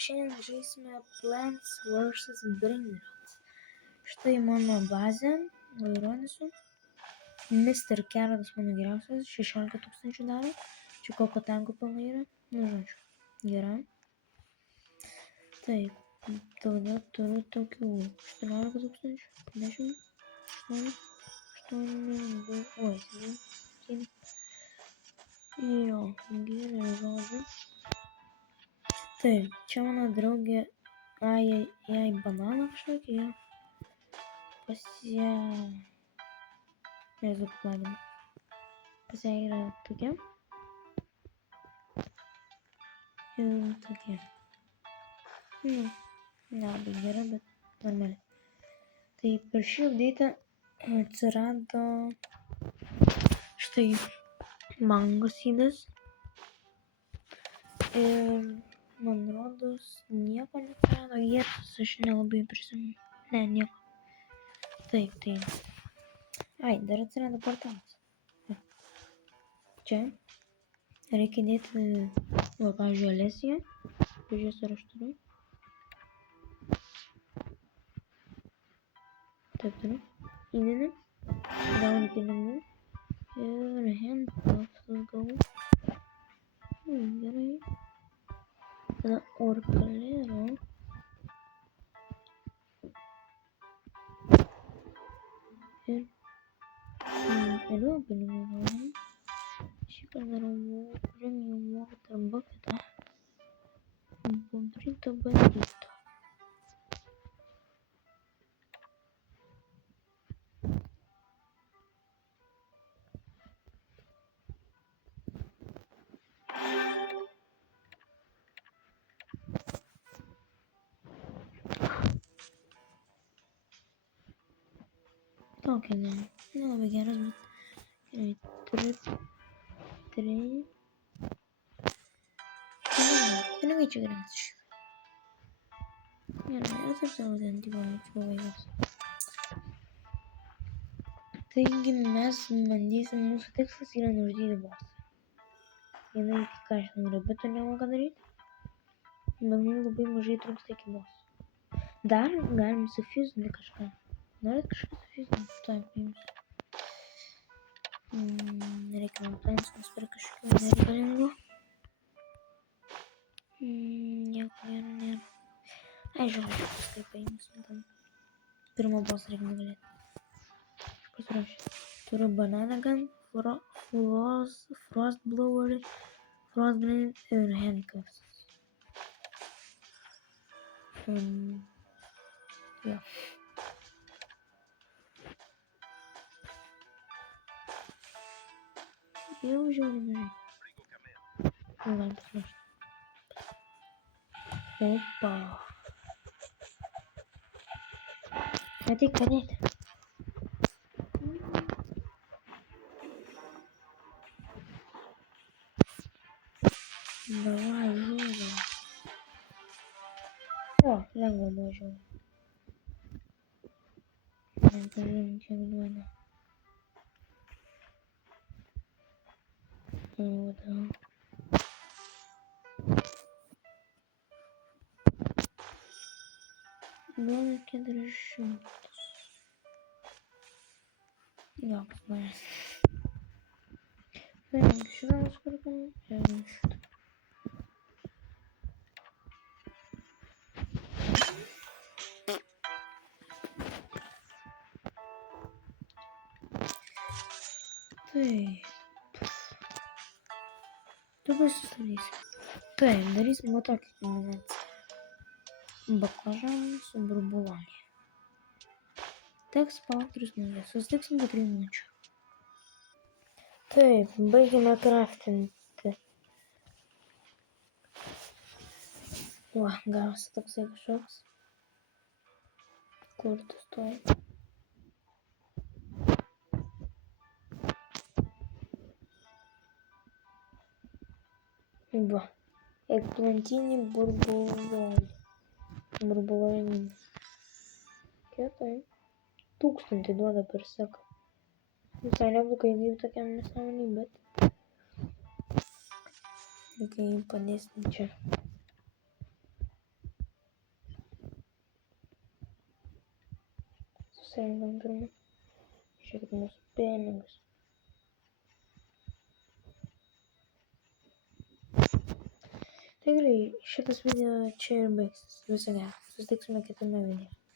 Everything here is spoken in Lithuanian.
šiandien žaisime Plants vs. Brainrot. Štai mano bazė, įrodysiu. Mr. Keratas mano geriausias, 16 000 daro. Čia kokio tanko pilna yra, nu žodžiu, gera. Taip, tada turiu tokių 18 000, 10, 8, 2, oi, 7. Jo, gerai, žodžiu. Taip, čia mano draugė jai bananą kažkokį, pas ją, nežinau, kaip lagina. Pas ją yra tokia. Ir tokia. Nelabai gera, bet normaliai. Tai per šį updatą atsirado štai mango seedas. Ir man rodos nieko neatsirado, ietis aš nelabai prisimenu. Ne, nieko. Taip. Ai, dar atsirado portalas. Čia reikia dėti, va, pavyzdžiui, Alesiją. Pažiūrėsiu, ar aš turiu. Taip, turiu. Įdėdė. Gauni pinigų. Ir handcuffs gavau. Gerai. Tada orkalero. Ir vėliau pinigų gauni. Šį kartą darau premium water bucketą. Bandito. Tokia nelabai geras, bet gerai, pinigai čia geriausiai. Gerai, aš ir savo ten tipo vaikas. Taigi mes bandysim, mūsų tikslas yra nužudyti bosą. Jinai iki ką aš noriu, bet to nemoka daryti. Bet mums labai mažai trūksta iki bosų. Dar galim sufuzinti kažką. Norit kažką sufuzinti? Tuoj paimsiu. Reikia man pensijos per kažkokių nereikalingų. Nieko gero nėra. Ai, žodžiu, paskui paimsim tam. Pirmą bosą reikia nugalėti. Aš pasirašau. Turiu banana gun, frost blower, frost grenade ir handcuffs. Jo. Jau žiauriai mažai. Galim pasirašyti. Opa. Ateik padėti. Davai, žiūrėjau. O, lengva buvo žiūrėjau. Pažiūrėjau, čia duoda. Duoda 400. Jo, pasmažęs. Paimk šitą nusipirkam ir šitą. Taip. Dabar sustabdysim. Taip, darysim va tokią kombinaciją. Baklažanų su burbulonė. Teks palaukti 3 minutės. Susitiksim po 3 minučių. Taip, baigėme craftinti. Va, gavosi toksai kažkoks. Kur tu stoji? Va, eggplantinį burbulonį. Kietai. 1000 duoda per seką. Visai neblogai jeigu tokiam nesąmonį, bet reikia jį padėsim čia. Pasirinkam pirmą. Žiūrėkit mūsų pinigus. Tai gerai, šitas video čia ir baigsis. Viso gero. Susitiksime kitame video.